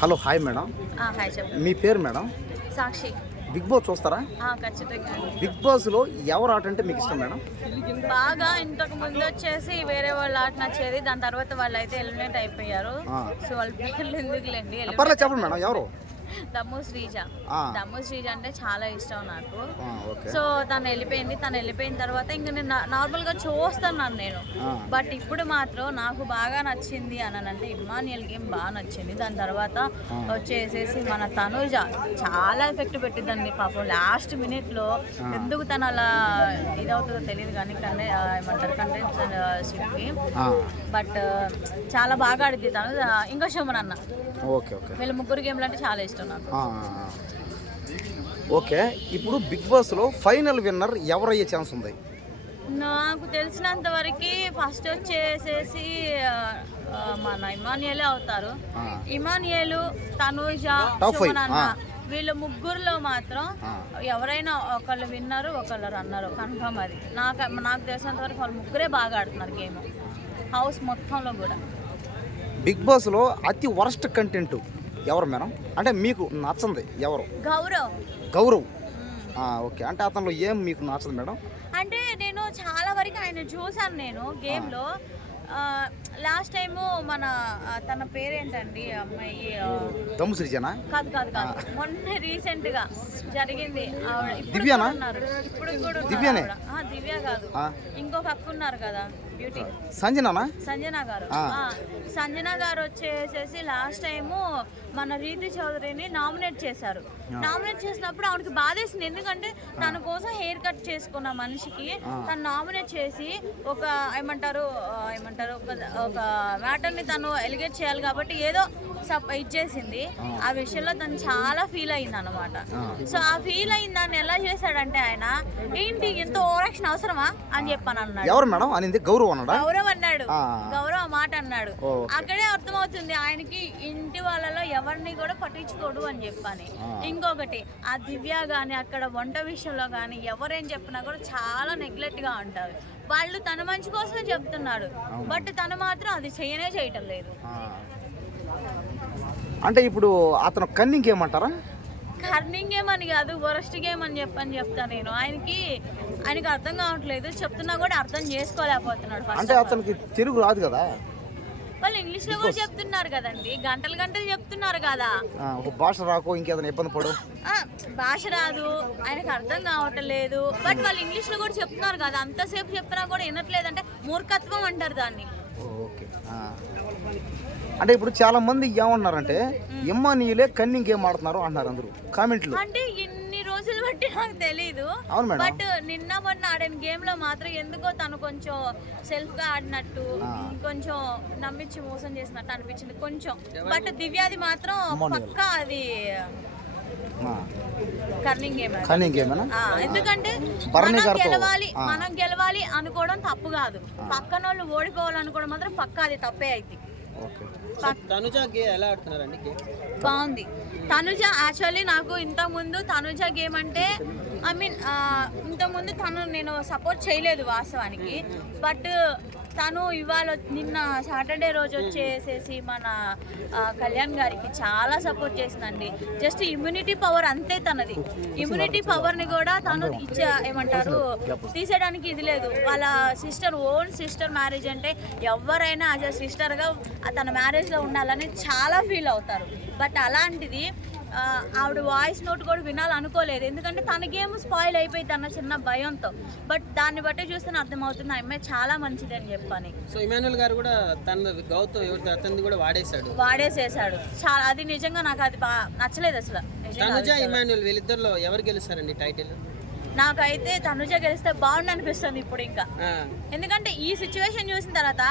Hello hi madam. మీ పేరు madam? Sakshi. Bigg Boss చూస్తారా. బిగ్ బాస్లో ఎవరు ఆట అంటే మీకు ఇష్టం మేడం? బాగా ఇంతకు ముందు వచ్చేసి వేరే వాళ్ళ ఆట నచ్చేది. దాని తర్వాత వాళ్ళు అయితే ఎలిమినేట్ అయిపోయారు. సో వాళ్ళ పేర్లు ఎందుకులేండి? పర్లేదు చెప్పండి మేడం ఎవరు? దమ్ము శ్రీజ. దమ్ము శ్రీజ అంటే చాలా ఇష్టం నాకు. సో తను వెళ్ళిపోయింది. తను వెళ్ళిపోయిన తర్వాత ఇంక నేను నా- నార్మల్గా చూస్తున్నాను నేను. బట్ ఇప్పుడు మాత్రం నాకు బాగా నచ్చింది అని అంటే ఇమానియల్ గేమ్ బాగా నచ్చింది. దాని తర్వాత వచ్చేసేసి మన తనుజ చాలా ఎఫెక్ట్ పెట్టిందండి పాపం లాస్ట్ మినిట్లో ఎందుకు తను అలా ఇదవుతుందో తెలియదు కానీ కంటే ఏమంటారు కంటెంట్ బట్ చాలా బాగా ఆడిద్ది తను ఇంకా శోమన్ అన్న ఓకే ఓకే. వీళ్ళ ముగ్గురు గేమ్లు అంటే చాలా ఇష్టం నాకు. ఓకే ఇప్పుడు బిగ్ బాస్లో ఫైనల్ విన్నర్ ఎవరు అయ్యే ఛాన్స్ ఉంది? నాకు తెలిసినంత వరకు ఫస్ట్ వచ్చేసేసి మన ఇమానియలే అవుతారు. ఇమానియలు తనూజ ఆ. వీళ్ళ ముగ్గురులో మాత్రం. ఎవరైనా ఒకళ్ళు విన్నారు ఒకళ్ళు రన్నరు. కన్ఫర్మ్ అది. నాకు నాకు తెలిసినంత వరకు వాళ్ళు ముగ్గురే బాగా ఆడుతున్నారు గేమ్ హౌస్ మొత్తంలో కూడా. బిగ్ బాస్లో అతి వరస్ట్ కంటెంట్ ఎవరు మేడం? అంటే మీకు నచ్చంది ఎవరు? గౌరవ్. గౌరవ్. ఓకే. అంటే అతనిలో ఏం మీకు నచ్చదు మేడం? అంటే నేను చాలా వరకు ఆయన చూసాను నేను గేమ్లో. లాస్ట్ టైము మన తన పేరేంటండి అమ్మాయి? ఆ, దమ్ము సృజన కాదు కాదు కాదు. మొన్న రీసెంట్గా జరిగింది దివ్యనా? ఇప్పుడు కూడా దివ్యనే? దివ్య కాదు. ఇంకొక అక్క ఉన్నారు కదా. బ్యూటీ. సంజనానా? సంజన గారు. సంజన గారు వచ్చేసేసి లాస్ట్ టైము మన రీతి చౌదరిని నామినేట్ చేశారు. నామినేట్ చేసినప్పుడు ఆవిడకి బాధేసింది. ఎందుకంటే తన కోసం హెయిర్ కట్ చేసుకున్న మనిషికి తను నామినేట్ చేసి ఒక ఏమంటారు ఏమంటారు ఒక ఒక మ్యాటర్ని తను ఎలిగేట్ చేయాలి కాబట్టి ఏదో సప్ ఇచ్చేసింది. ఆ. విషయంలో తను చాలా ఫీల్ అయింది అనమాట సో ఆ ఫీల్ అయిన దాన్ని ఎలా చేశాడంటే ఆయన ఏంటి ఎంత ఓవరాక్షన్ అవసరమా? అని చెప్పాను అన్నాడు ఎవరు మేడం? అనింది? గౌరవ్ అన్నాడా? గౌరవ్ అన్నాడు. గౌరవ్ మాట అన్నాడు. అక్కడే అర్థమవుతుంది ఆయనకి ఇంటి వాళ్ళలో ఎవరిని కూడా పట్టించుకోడు అని చెప్పని. ఇంకొకటి ఆ దివ్య గాని అక్కడ వంట విషయంలో కానీ ఎవరేం చెప్పినా కూడా చాలా నెగ్లెక్ట్గా ఉంటారు. వాళ్ళు తన మంచి కోసమే చెప్తున్నాడు. బట్ తను మాత్రం అది చేయనే చేయటం లేదు. అంటే ఇప్పుడు అతను కన్నింగ్ ఏమంటారా కర్నింగ్ గేమ్ అని కాదు వరస్ట్ గేమ్ అని చెప్పని చెప్తా నేను. ఆయనకి ఆయనకి అర్థం కావట్లేదు. చెప్తున్నా కూడా అర్థం చేసుకోలేకపోతున్నాడు అంటే అతనికి తెలుగు రాదు కదా? వాళ్ళు ఇంగ్లీష్లో కూడా చెప్తున్నారు కదండి. గంటలు గంటలు చెప్తున్నారు కదా. ఒక భాష రాకో ఇంకేదైనా ఇబ్బంది పడు. భాష రాదు. ఆయనకు అర్థం కావట్లేదు. బట్ వాళ్ళు ఇంగ్లీష్లో కూడా చెప్తున్నారు కదా. అంతసేపు చెప్పినా కూడా వినట్లేదు అంటే మూర్ఖత్వం అంటారు దాన్ని. ఓకే. అంటే ఇప్పుడు చాలా మంది ఏమన్నారంటే ఇమ్మానీయులే కన్నింగ్ ఏం ఆడుతున్నారు? అంటున్నారు అందరూ కామెంట్లు. అంటే ఇన్ని రోజులు బట్టి నాకు తెలీదు. అవును మేడం. బట్ నిన్న మొన్న ఆడిన గేమ్లో మాత్రం ఎందుకో తను కొంచెం సెల్ఫ్గా ఆడినట్టు కొంచెం నమ్మించి మోసం చేసినట్టు అనిపించింది కొంచెం. బట్ దివ్యాది మాత్రం పక్కా అది ఎందుకంటే మనం గెలవాలి. మనం గెలవాలి అనుకోవడం తప్పు కాదు. పక్కన వాళ్ళు ఓడిపోవాలనుకోవడం మాత్రం పక్కా అది తప్పే గే బాగుంది. తనుజ యాక్చువల్లీ నాకు ఇంతకు ముందు తనుజ గేమ్ అంటే ఐ మీన్ ఇంతకుముందు తను నేను సపోర్ట్ చేయలేదు వాస్తవానికి. బట్ తను ఇవాళ నిన్న సాటర్డే రోజు వచ్చేసేసి మన కళ్యాణ్ గారికి చాలా సపోర్ట్ చేసిందండి. జస్ట్ ఇమ్యూనిటీ పవర్ అంతే తనది. ఇమ్యూనిటీ పవర్ని కూడా తను ఇచ్చే ఏమంటారు తీసేయడానికి ఇది లేదు. వాళ్ళ సిస్టర్ ఓన్ సిస్టర్ మ్యారేజ్ అంటే ఎవరైనా యాజ్ అ సిస్టర్గా తన మ్యారేజ్లో ఉండాలని చాలా ఫీల్ అవుతారు. బట్ అలాంటిది ఆవిడ వాయిస్ నోట్ కూడా వినాలనుకోలేదు. ఎందుకంటే తన గేమ్ స్పాయిల్ అయిపోయింది అన్న చిన్న భయంతో. బట్ దాన్ని బట్టి చూస్తే అర్థమవుతుంది ఆ అమ్మాయి చాలా మంచిది అని చెప్పని. సో ఇమానుయల్ గారు కూడా తన గౌతమ్ ఎవరిది అతనిది కూడా వాడేశాడు. వాడేసేసాడు చాలా అది నిజంగా నాకు అది నచ్చలేదు అసలు. ఇమానుయల్ వీళ్ళిద్దరిలో ఎవరు గెలుస్తారండి టైటిల్? నాకైతే తనుజ గెలిస్తే బాగుండు అనిపిస్తుంది ఇప్పుడు ఇంకా. ఎందుకంటే ఈ సిచ్యువేషన్ చూసిన తర్వాత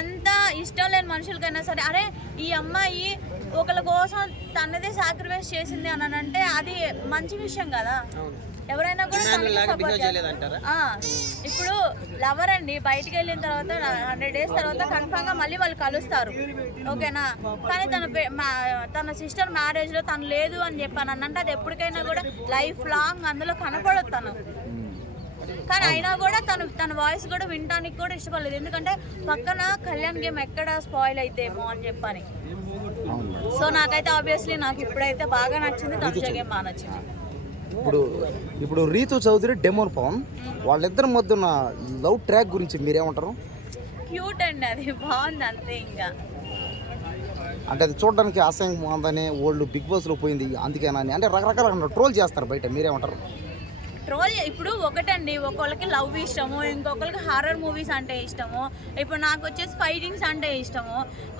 ఎంత ఇష్టం లేని మనుషులకైనా సరే అరే ఈ అమ్మాయి ఒకళ్ళ కోసం తనదే సాక్రిఫైస్ చేసింది అని అంటే అది మంచి విషయం కదా. ఎవరైనా కూడా ఇప్పుడు లవర్ అండి బయటికి వెళ్ళిన తర్వాత హండ్రెడ్ డేస్ తర్వాత కన్ఫామ్గా మళ్ళీ వాళ్ళు కలుస్తారు. ఓకేనా? కానీ తన తన సిస్టర్ మ్యారేజ్లో తను లేదు అని చెప్పాను అంటే అది ఎప్పటికైనా కూడా లైఫ్ లాంగ్ అందులో కనపడదు తను. కానీ అయినా కూడా తను తన వాయిస్ కూడా వినడానికి కూడా ఇష్టపడలేదు. ఎందుకంటే పక్కన కళ్యాణ్ గేమ్ ఎక్కడ స్పాయిల్ అయితేమో అని చెప్పని. సో నాకైతే ఆబ్వియస్లీ నాకు ఇప్పుడైతే బాగా నచ్చింది తనుజ గేమ్ బాగా నచ్చింది. ఇప్పుడు ఇప్పుడు రీతు చౌదరి డెమోన్ పవన్ వాళ్ళిద్దరి మధ్య ఉన్న లవ్ ట్రాక్ గురించి మీరేమంటారు? క్యూట్ అండి అది బాగుంది అంతే ఇంకా. అంటే అది చూడడానికి అసహ్యంగా ఉందని వాళ్ళు బిగ్ బాస్లో పోయింది అందుకేనా అని. అంటే రకరకాల ట్రోల్ చేస్తారు బయట మీరేమంటారు? ట్రోల్ ఇప్పుడు ఒకటండి ఒకళ్ళకి లవ్ ఇష్టము ఇంకొకరికి హారర్ మూవీస్ అంటే ఇష్టము. ఇప్పుడు నాకు వచ్చేసి ఫైటింగ్స్ అంటే ఇష్టము.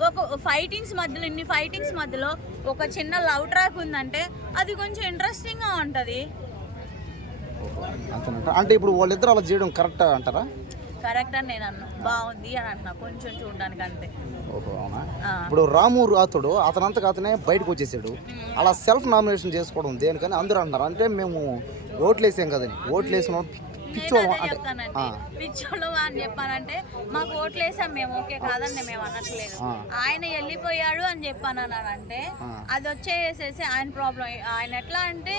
ఒక ఫైటింగ్స్ మధ్యలో ఇన్ని ఫైటింగ్స్ మధ్యలో ఒక చిన్న లవ్ ట్రాక్ ఉందంటే అది కొంచెం ఇంట్రెస్టింగ్గా ఉంటుంది. అంటే ఇప్పుడు వాళ్ళిద్దరు అలా చేయడం కరెక్ట్ అంటారా? కరెక్ట్ అని నేను అన్నా. బాగుంది అని అంటున్నా కొంచెం చూడడానికి అంతే. ఇప్పుడు రాము రాతుడు అతనంతకు అతనే బయటకు వచ్చేసాడు అలా సెల్ఫ్ నామినేషన్ చేసుకోవడం దేనికని అందరూ అంటున్నారు అంటే మేము ఓట్లు వేసాం కదని ఓట్లు వేసిన అంటే పిచ్చోళ్ళు అని చెప్పానంటే మాకు ఓట్లు వేసాం మేము ఓకే కాదండి మేము అనట్లేదు. ఆయన వెళ్ళిపోయాడు అని చెప్పాను అంటే ఆ. అది వచ్చేసేసి ఆయన ప్రాబ్లం ఆయన ఎట్లా అంటే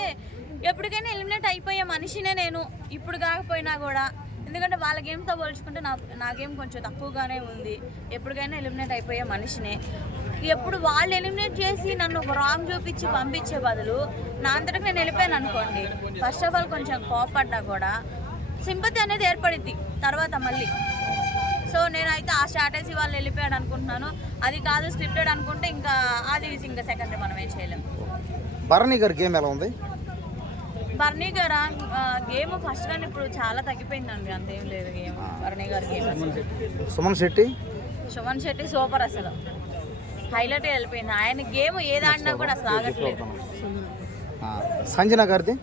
ఎప్పటికైనా ఎలిమినేట్ అయిపోయే మనిషినే నేను. ఇప్పుడు కాకపోయినా కూడా. ఎందుకంటే వాళ్ళ గేమ్తో పోల్చుకుంటే నా నా గేమ్ కొంచెం తక్కువగానే ఉంది. ఎప్పటికైనా ఎలిమినేట్ అయిపోయే మనిషినే. ఎప్పుడు వాళ్ళు ఎలిమినేట్ చేసి నన్ను ఒక రాంగ్ చూపించి పంపించే బదులు నా అంతటికి నేను వెళ్ళిపోయాను అనుకోండి. ఫస్ట్ ఆఫ్ ఆల్ కొంచెం కోపడ్డా కూడా సింపతి అనేది ఏర్పడింది తర్వాత మళ్ళీ. సో నేనైతే ఆ స్ట్రాటజీ వాళ్ళు వెళ్ళిపోయాడు అనుకుంటున్నాను. అది కాదు స్క్రిప్టెడ్ అనుకుంటే ఇంకా అది ఇంకా సెకండరీ మనం ఏం చేయలేం. భరణి గారి గేమ్ ఎలా ఉంది? బర్నీ గారు? గేమ్ ఫస్ట్ కానీ ఇప్పుడు చాలా తగ్గిపోయిందండి అంతేం లేదు గేమ్. బర్నీ గారి గేమ్ సుమన్ శెట్టి. సుమన్ శెట్టి సూపర్ అసలు. హైలైట్ వెళ్ళిపోయింది. ఆయన గేమ్ ఏది ఆడినా కూడా అసలు ఆగట్లేదు. సంజన గారిది?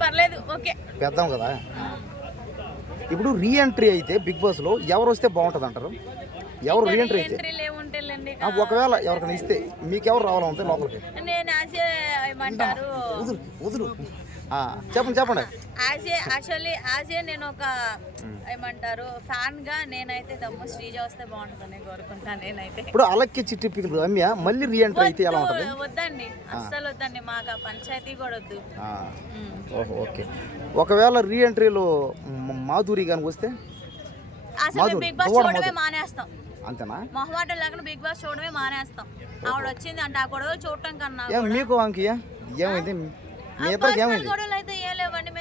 పర్లేదు ఓకే. పెద్దాం కదా? ఇప్పుడు రీఎంట్రీ అయితే బిగ్ బాస్లో ఎవరు వస్తే బాగుంటుంది అంటారు? ఎవరు రీఎంట్రీ అయితే? ఎంట్రీలు ఏముంటాయిలేండి ఆ, ఒకవేళ ఎవరికైనా ఇస్తే మీకెవరు రావాలంటే లోపలికి. నేను యాజ్ ఏమంటారు? వదులు వదులు. ఆ, చెప్పండి చెప్పండి. As a actually as a నేను ఒక ఏమంటారు ఫ్యాన్గా నేనైతే దమ్ము శ్రీజ వస్తే బాగుంటుందని కోరుకుంటాను నేనైతే. ఇప్పుడు అలక్కి చిట్టి పిల్లలు రమ్య మళ్ళీ రీఎంట్రీ అయితే ఎలా ఉంటుంది? వద్దు, వద్దండి అస్సలు వద్దండి మాకు ఆ పంచాయతీ కూడా వద్దు. ఓహో ఓకే. ఒకవేళ రీఎంట్రీలో మాధురి కానీ వస్తే? అసలు బిగ్ బాస్ మధు. మానేస్తాం. అంతేనా? మొహమాటం లేకుండా బిగ్ బాస్ చూడడమే మానేస్తాం. ఆవిడ వచ్చింది అంటే ఆ గొడవలు చూడటం కన్నా మీకు అంకియా? ఏమైంది? మీ ఇద్దరికి ఏమైంది? గొడవలు అయితే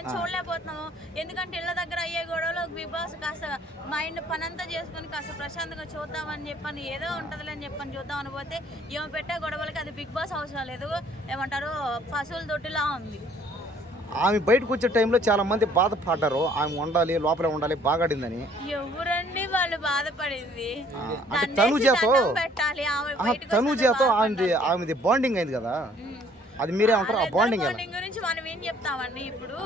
మేము చూడలేకపోతున్నాము. ఎందుకంటే ఇళ్ళ దగ్గర అయ్యే గొడవలు బిగ్ బాస్ కాస్త మైండ్ పనంతా చేసుకొని కాస్త ప్రశాంతంగా చూద్దామని చెప్పని ఏదో ఉంటుందిలే అని చెప్పని చూద్దామని పోతే ఏమో పెట్టే గొడవలకి అది బిగ్ బాస్ అవసరం లేదు. ఏమంటారు? పశువుల దొడ్డిలా ఉంది. ఆమె బయటకు వచ్చే టైంలో చాలా మంది బాధపడ్డారు. ఆమె ఉండాలి లోపలే ఉండాలి బాగాడిందని ఎవరండి వాళ్ళు బాధపడింది? తనుజతో తనుజతో ఆమెది ఆమెది బాండింగ్ అయింది కదా. అది మీరే అంటారు ఆ బాండింగ్ గురించి ఏం చెప్తామండి ఇప్పుడు?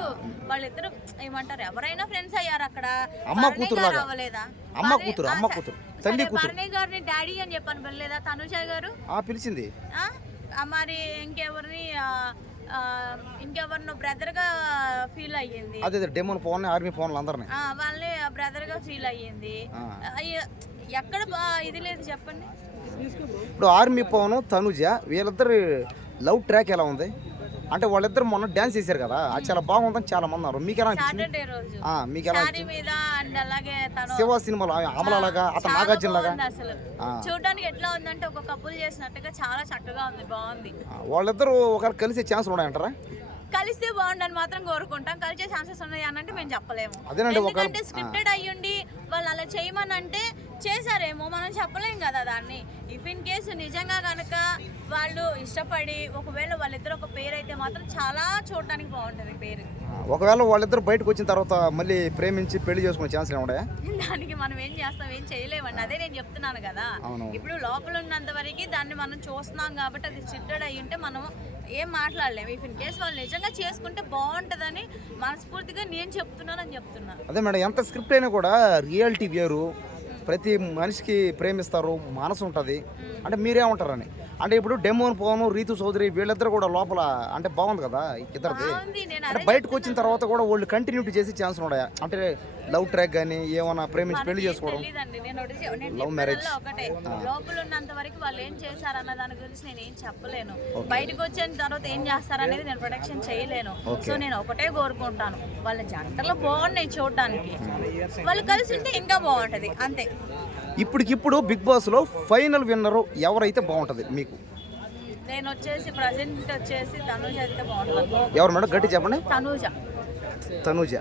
వాళ్ళిద్దరు ఏమంటారు? ఎవరైనా ఫ్రెండ్స్ అయ్యారు అక్కడ. అమ్మ కూతురు. అవ్వలేదా అమ్మ కూతురు, అమ్మ కూతురు, తల్లి కూతురు. భరణి గారిని డాడీ అని చెప్పని వెళ్ళలేదా తనుజ గారు? ఆ పిలిచింది. ఆ? మరి ఇంకెవరిని ఇంకెవరినో బ్రదర్గా ఫీల్ అయ్యింది. అదే డెమోన్ ఫోన్ ఆర్మీ ఫోన్లు అందరినీ. ఆ, వాళ్ళని బ్రదర్గా ఫీల్ అయ్యింది. ఎక్కడ ఇది లేదు చెప్పండి. ఇప్పుడు ఆర్మీ పవన్ తనుజ వీళ్ళిద్దరు లవ్ ట్రాక్ ఎలా ఉంది? అంటే వాళ్ళిద్దరు మొన్న డ్యాన్స్ చేశారు కదా. అది చాలా బాగుందని చాలా మంది అన్నారు. మీకు ఎలా అనిపించింది? ఆ, మీకు ఎలా శారీ మీద అండ్ అలాగే తను శివ సినిమాలో ఆమె అమలాగా అతను చాలా నాగార్జున లాగా? బాగుంది అసలు. ఆ. చూడడానికి ఎట్లా ఉందంటే ఒక కపుల్ చేసినట్టుగా చాలా చక్కగా ఉంది బాగుంది. వాళ్ళిద్దరూ ఒకరు కలిసే ఛాన్స్ ఉన్నాయంటారా? కలిస్తే బాగుండని మాత్రం కోరుకుంటాం. కలిసే ఛాన్సెస్ ఉన్నాయి అని అంటే మేము చెప్పలేము. అదేనండి ఒక ఎందుకంటే స్క్రిప్టెడ్ అయ్యుండి వాళ్ళు అలా చేయమని అంటే చేశారేమో మనం చెప్పలేం కదా దాన్ని. ఇఫ్ ఇన్ కేసు నిజంగా కనుక వాళ్ళు ఇష్టపడి ఒకవేళ వాళ్ళిద్దరు ఒక పేరు అయితే మాత్రం చాలా చూడడానికి బాగుంటుంది పేరు. ఒకవేళ వాళ్ళిద్దరు బయటకు వచ్చిన తర్వాత మళ్ళీ ప్రేమించి పెళ్ళి చేసుకునే ఛాన్స్ ఉన్నాయా? దానికి మనం ఏం చేస్తాం ఏం చేయలేమండి. అదే నేను చెప్తున్నాను కదా. ఇప్పుడు లోపల ఉన్నంత వరకు దాన్ని మనం చూస్తున్నాం కాబట్టి అది స్ట్రిక్టెడ్ అయ్యి ఉంటే మనం ఏం మాట్లాడలేము ఇఫ్ ఇన్ కేసు వాళ్ళు నిజంగా చేసుకుంటే బాగుంటుందని మనస్ఫూర్తిగా నేను చెప్తున్నానని చెప్తున్నాను అదే మేడం ఎంత స్క్రిప్ట్ అయినా కూడా రియాలిటీ వేరు. ప్రతి మనిషికి ప్రేమిస్తారు మనసు ఉంటుంది. అంటే మీరేమంటారని అంటే ఇప్పుడు డెమోన్ పవన్ రీతు చౌదరి వీళ్ళిద్దరు కూడా లోపల అంటే బాగుంది కదా ఇద్దరిది? అంటే బయటకు వచ్చిన తర్వాత కూడా వాళ్ళు కంటిన్యూటీ చేసే ఛాన్స్ ఉన్నాయా? అంటే లవ్ ట్రాక్ కానీ ఏమైనా ప్రేమించి పెళ్ళి చేసుకోవడం? లోపల ఉన్నంత వరకు వాళ్ళు ఏం చేశారన్న దాని గురించి నేను ఏం చెప్పలేను. బయటకు వచ్చిన తర్వాత ఏం చేస్తారనేది నేను ప్రొడక్షన్ చేయలేను. సో నేను ఒకటే కోరుకుంటాను. వాళ్ళ జంటలు బాగున్నాయి చూడడానికి. వాళ్ళు కలిసి ఉంటే ఇంకా బాగుంటది. అంతే. ఇప్పటికిప్పుడు బిగ్ బాస్లో ఫైనల్ విన్నరు ఎవరైతే బాగుంటుంది మీకు? నేను వచ్చేసి ప్రజెంట్ వచ్చేసి తనుజ అయితే బాగుంటుంది. ఎవరు మేడం? గట్టి చెప్పండి. Tanuja. Tanuja.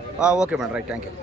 Okay madam. Right thank you